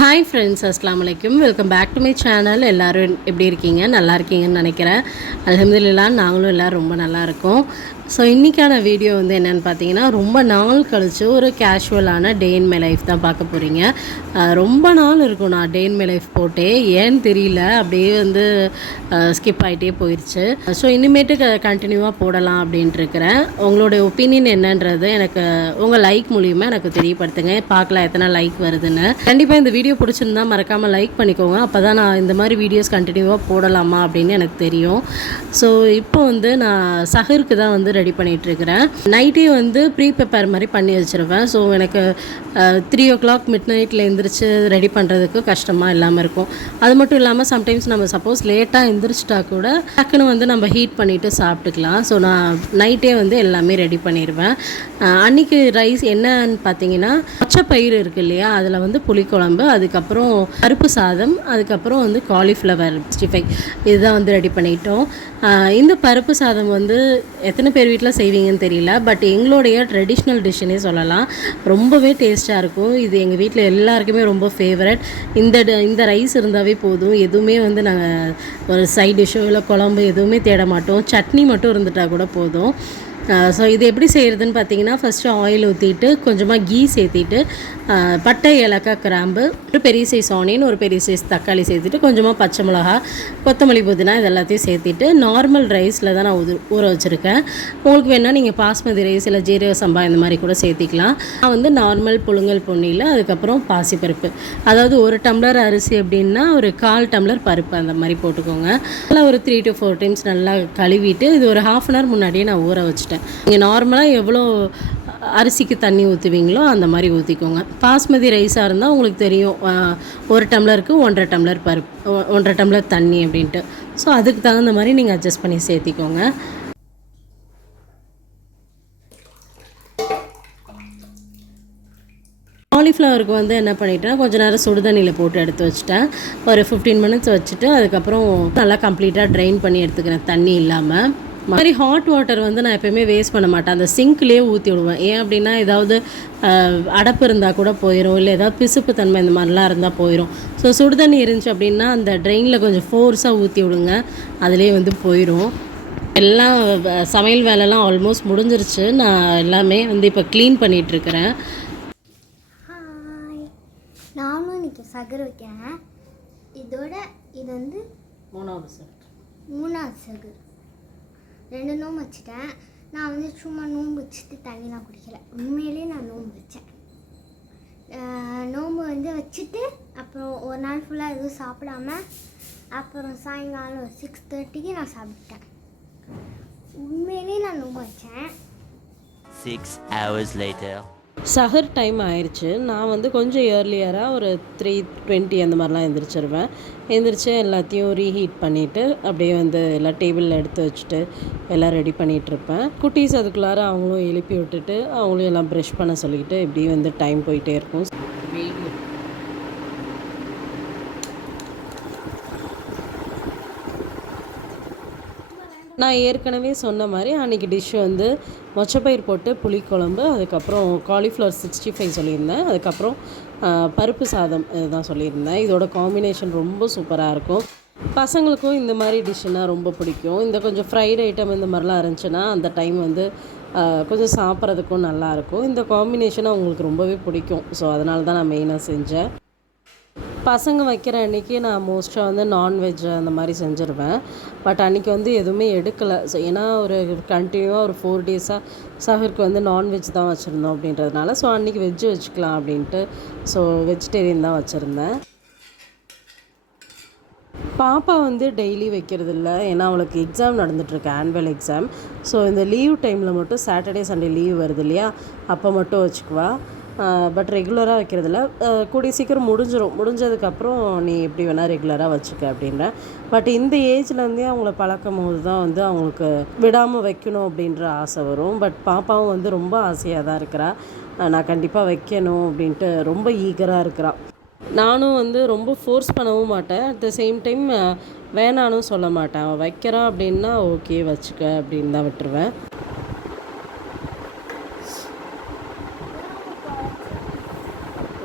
Hi friends, அஸ்ஸலாமு அலைக்கும். Welcome back to my channel. எல்லோரும் எப்படி இருக்கீங்க? நல்லா இருக்கீங்கன்னு நினைக்கிறேன். அல்ஹம்துலில்லாஹ் நாங்களும் எல்லோரும் ரொம்ப நல்லா இருக்கோம். ஸோ இன்றைக்கான வீடியோ வந்து என்னென்னு பார்த்தீங்கன்னா, ரொம்ப நாள் கழித்து ஒரு கேஷுவலான டே இன் மை லைஃப் தான் பார்க்க போகிறீங்க. ரொம்ப நாள் இருக்கும் நான் டே இன் மை லைஃப் போட்டே, ஏன்னு தெரியல, அப்படியே வந்து ஸ்கிப் ஆகிட்டே போயிடுச்சு. ஸோ இனிமேட்டு கண்டினியூவாக போடலாம் அப்படின்ட்டு இருக்கிறேன். உங்களுடைய ஒப்பீனியன் என்னன்றது எனக்கு உங்கள் லைக் மூலியமாக எனக்கு தெரியப்படுத்துங்க. பார்க்கலாம் எத்தனை லைக் வருதுன்னு. கண்டிப்பாக இந்த வீடியோ பிடிச்சிருந்தா மறக்காமல் லைக் பண்ணிக்கோங்க. அப்போ தான் நான் இந்த மாதிரி வீடியோஸ் கண்டினியூவாக போடலாமா அப்படின்னு எனக்கு தெரியும். ஸோ இப்போ வந்து நான் சஹருக்கு தான் வந்து ரெடி பண்ணிகிட்ருக்கிறேன். நைட்டே வந்து ப்ரீ ப்ரிப்பேர் மாதிரி பண்ணி வச்சுருவேன். ஸோ எனக்கு 3 o'clock மிட் நைட்டில் எழுந்திரிச்சு ரெடி பண்ணுறதுக்கு கஷ்டமாக இல்லாமல் இருக்கும். அது மட்டும் இல்லாமல் சம்டைம்ஸ் நம்ம சப்போஸ் லேட்டாக எழுந்திரிச்சிட்டா கூட டக்குன்னு வந்து நம்ம ஹீட் பண்ணிவிட்டு சாப்பிட்டுக்கலாம். ஸோ நான் நைட்டே வந்து எல்லாமே ரெடி பண்ணிடுவேன். அன்றைக்கி ரைஸ் என்னன்னு பார்த்தீங்கன்னா, பச்சைப்பயிறு இருக்குது இல்லையா, அதில் வந்து புளிக்குழம்பு, அதுக்கப்புறம் பருப்பு சாதம், அதுக்கப்புறம் வந்து காலிஃப்ளவர் 65 இதுதான் வந்து ரெடி பண்ணிட்டோம். இந்த பருப்பு சாதம் வந்து எத்தனை பேர் வீட்டில் செய்வீங்கன்னு தெரியல, பட் எங்களுடைய ட்ரெடிஷ்னல் டிஷ்ஷுன்னே சொல்லலாம். ரொம்பவே டேஸ்ட்டாக இருக்கும். இது எங்கள் வீட்டில் எல்லாருக்குமே ரொம்ப ஃபேவரட். இந்த ரைஸ் இருந்தாவே போதும். எதுவுமே வந்து நாங்கள் ஒரு சைட் டிஷ்ஷோ இல்லை குழம்பு எதுவுமே தேட மாட்டோம். சட்னி மட்டும் இருந்துட்டால் கூட போதும். ஸோ இது எப்படி செய்கிறதுன்னு பார்த்தீங்கன்னா, ஃபஸ்ட்டு ஆயில் ஊற்றிட்டு கொஞ்சமாக கீ சேர்த்திட்டு பட்டை, ஏலக்காய், கிராம்பு, ஒரு பெரிய சைஸ் ஆனியன், ஒரு பெரிய சைஸ் தக்காளி சேர்த்துட்டு கொஞ்சமாக பச்சை மிளகா, கொத்தமல்லி, புதினா இது எல்லாத்தையும் சேர்த்திட்டு நார்மல் ரைஸில் தான் நான் ஊற வச்சுருக்கேன். உங்களுக்கு வேணால் நீங்கள் பாஸ்மதி ரைஸ் இல்லை ஜீரக சம்பா இந்த மாதிரி கூட சேர்த்திக்கலாம். நான் வந்து நார்மல் புழுங்கல் பொன்னியில் அதுக்கப்புறம் பாசிப்பருப்பு, அதாவது ஒரு டம்ளர் அரிசி அப்படின்னா ஒரு 1/4 டம்ளர் பருப்பு அந்த மாதிரி போட்டுக்கோங்க. நல்லா ஒரு 3 to 4 டைம்ஸ் நல்லா கழுவிட்டு இது ஒரு 1/2 hour முன்னாடியே நான் ஊற வச்சுட்டேன். நீங்கள் நார்மலாக எவ்வளோ அரிசிக்கு தண்ணி ஊற்றுவீங்களோ அந்த மாதிரி ஊற்றிக்கோங்க. பாஸ்மதி ரைஸாக இருந்தால் உங்களுக்கு தெரியும், 1 டம்ளருக்கு 1.5 டம்ளர் பருப்பு, 1.5 டம்ளர் தண்ணி அப்படின்ட்டு. ஸோ அதுக்கு தகுந்த மாதிரி நீங்கள் அட்ஜஸ்ட் பண்ணி சேர்த்திக்கோங்க. காலிஃப்ளவருக்கு வந்து என்ன பண்ணிட்டேன், கொஞ்சம் நேரம் சுடு தண்ணியில் போட்டு எடுத்து வச்சுட்டேன். ஒரு 15 minutes வச்சுட்டு அதுக்கப்புறம் நல்லா கம்ப்ளீட்டாக ட்ரைன் பண்ணி எடுத்துக்கிறேன் தண்ணி இல்லாமல். மாதிரி ஹாட் வாட்டர் வந்து நான் எப்போயுமே வேஸ்ட் பண்ண மாட்டேன். அந்த சிங்க்லேயே ஊற்றி விடுவேன். ஏன் அப்படின்னா, ஏதாவது அடப்பு இருந்தால் கூட போயிடும், இல்லை ஏதாவது பிசுப்பு தன்மை இந்த மாதிரிலாம் இருந்தால் போயிடும். ஸோ சுடுதண்ணி இருந்துச்சு அப்படின்னா அந்த ட்ரெயினில் கொஞ்சம் ஃபோர்ஸாக ஊற்றி விடுங்க, அதிலே வந்து போயிடும். எல்லாம் சமையல் வேலைலாம் ஆல்மோஸ்ட் முடிஞ்சிருச்சு. நான் எல்லாமே வந்து இப்போ க்ளீன் பண்ணிகிட்ருக்கிறேன். நானும் இன்றைக்கி சகர் வைக்கிறேன். இது வந்து மூணாவது சகர். 2 நோம்பு வச்சுட்டேன். நான் வந்து சும்மா நோம்பு வச்சுட்டு தண்ணிலாம் குடிக்கல. உண்மையிலே நான் நோம்பு வச்சேன். நோம்பு வந்து வச்சுட்டு அப்புறம் ஒரு நாள் ஃபுல்லாக எதுவும் சாப்பிடாம அப்புறம் சாயங்காலம் 6:30க்கு நான் சாப்பிட்டேன். உண்மையிலே நான் நோம்பு வச்சேன். 6 hours later. சஹர் டைம் ஆயிடுச்சு. நான் வந்து கொஞ்சம் ஏர்லியராக ஒரு 3:20 அந்த மாதிரிலாம் எழுந்திரிச்சு எல்லாத்தையும் ரீஹீட் பண்ணிவிட்டு அப்படியே வந்து எல்லாம் டேபிளில் எடுத்து வச்சுட்டு எல்லாம் ரெடி பண்ணிகிட்ருப்பேன். குட்டீஸ் அதுக்குள்ளார அவங்களும் எழுப்பி விட்டுட்டு அவங்களும் எல்லாம் ப்ரஷ் பண்ண சொல்லிக்கிட்டு இப்படி வந்து டைம் போயிட்டே இருக்கும். நான் ஏற்கனவே சொன்ன மாதிரி அன்றைக்கி டிஷ் வந்து மொச்சப்பயிர் போட்டு புளிக்குழம்பு, அதுக்கப்புறம் காலிஃப்ளவர் 65 சொல்லியிருந்தேன், அதுக்கப்புறம் பருப்பு சாதம் இதுதான் சொல்லியிருந்தேன். இதோட காம்பினேஷன் ரொம்ப சூப்பராக இருக்கும். பசங்களுக்கும் இந்த மாதிரி டிஷ்ஷுனால் ரொம்ப பிடிக்கும். இந்த கொஞ்சம் ஃப்ரைட் ஐட்டம் இந்த மாதிரிலாம் இருந்துச்சுன்னா அந்த டைம் வந்து கொஞ்சம் சாப்பிட்றதுக்கும் நல்லாயிருக்கும். இந்த காம்பினேஷன் அவங்களுக்கு ரொம்பவே பிடிக்கும். ஸோ அதனால தான் நான் மெயினாக செஞ்சேன். பசங்க வைக்கிற அன்றைக்கி நான் மோஸ்ட்டாக வந்து நான்வெஜ் அந்த மாதிரி செஞ்சுருவேன். பட் அன்றைக்கி வந்து எதுவுமே எடுக்கலை. ஸோ ஏன்னா ஒரு கண்டினியூவாக ஒரு 4 days சஹருக்கு வந்து நான்வெஜ் தான் வச்சுருந்தோம் அப்படின்றதுனால, ஸோ அன்றைக்கி வெஜ்ஜு வச்சுக்கலாம் அப்படின்ட்டு ஸோ வெஜிடேரியன் தான் வச்சுருந்தேன். பாப்பா வந்து டெய்லி வைக்கிறது இல்லை, ஏன்னா அவளுக்கு எக்ஸாம் நடந்துகிட்ருக்கு, ஆனுவல் எக்ஸாம். ஸோ இந்த லீவ் டைமில் மட்டும் சாட்டர்டே சண்டே லீவ் வருது இல்லையா, அப்போ மட்டும் வச்சுக்குவா. பட் ரெகுலராக வைக்கிறதில்ல. கூடிய சீக்கிரம் முடிஞ்சதுக்கப்புறம் நீ எப்படி வேணால் ரெகுலராக வச்சுக்க அப்படின்றேன். பட் இந்த ஏஜ்லேருந்தே அவங்கள பழக்கும் போது தான் வந்து அவங்களுக்கு விடாமல் வைக்கணும் அப்படின்ற ஆசை வரும். பட் பாப்பாவும் வந்து ரொம்ப ஆசையாக தான் இருக்கிறா. நான் கண்டிப்பாக வைக்கணும் அப்படின்ட்டு ரொம்ப ஈகராக இருக்கிறாள். நானும் வந்து ரொம்ப ஃபோர்ஸ் பண்ணவும் மாட்டேன். அட் த சேம் டைம் வேணான்னு சொல்ல மாட்டேன். அவள் வைக்கிறான் அப்படின்னா ஓகே வச்சுக்க அப்படின்னு தான் விட்டுருவேன்.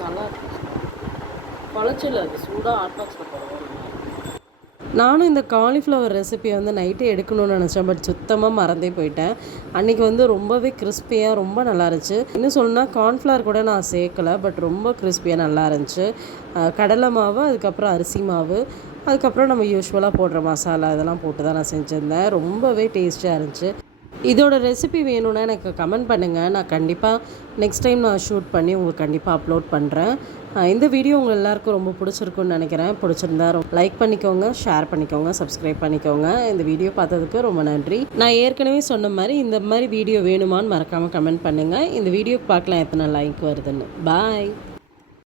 நல்லா குழச்சில் அது சூடாக ஹாட் பாக்ஸில் போடுவோம். நானும் இந்த காலிஃப்ளவர் ரெசிபியை வந்து நைட்டே எடுக்கணும்னு நினச்சேன், பட் சுத்தமாக மறந்தே போயிட்டேன். அன்றைக்கி வந்து ரொம்பவே கிறிஸ்பியாக ரொம்ப நல்லா இருந்துச்சு. இன்னும் சொல்லணும்னா கார்ன்ஃப்ளவர் கூட நான் சேர்க்கலை, பட் ரொம்ப கிறிஸ்பியாக நல்லா இருந்துச்சு. கடலை மாவு, அதுக்கப்புறம் அரிசி மாவு, அதுக்கப்புறம் நம்ம யூஸ்வலாக போடுற மசாலா இதெல்லாம் போட்டு தான் நான் செஞ்சுருந்தேன். ரொம்பவே டேஸ்டியாக இருந்துச்சு. இதோட ரெசிபி வேணும்னா எனக்கு கமெண்ட் பண்ணுங்கள். நான் கண்டிப்பாக நெக்ஸ்ட் டைம் நான் ஷூட் பண்ணி உங்களுக்கு கண்டிப்பாக அப்லோட் பண்ணுறேன். இந்த வீடியோ உங்கள் எல்லாருக்கும் ரொம்ப பிடிச்சிருக்குன்னு நினைக்கிறேன். பிடிச்சிருந்தா லைக் பண்ணிக்கோங்க, ஷேர் பண்ணிக்கோங்க, சப்ஸ்கிரைப் பண்ணிக்கோங்க. இந்த வீடியோ பார்த்ததுக்கு ரொம்ப நன்றி. நான் ஏற்கனவே சொன்ன மாதிரி இந்த மாதிரி வீடியோ வேணுமான்னு மறக்காமல் கமெண்ட் பண்ணுங்கள். இந்த வீடியோ பார்க்கலாம் எத்தனை லைக் வருதுன்னு. பாய்.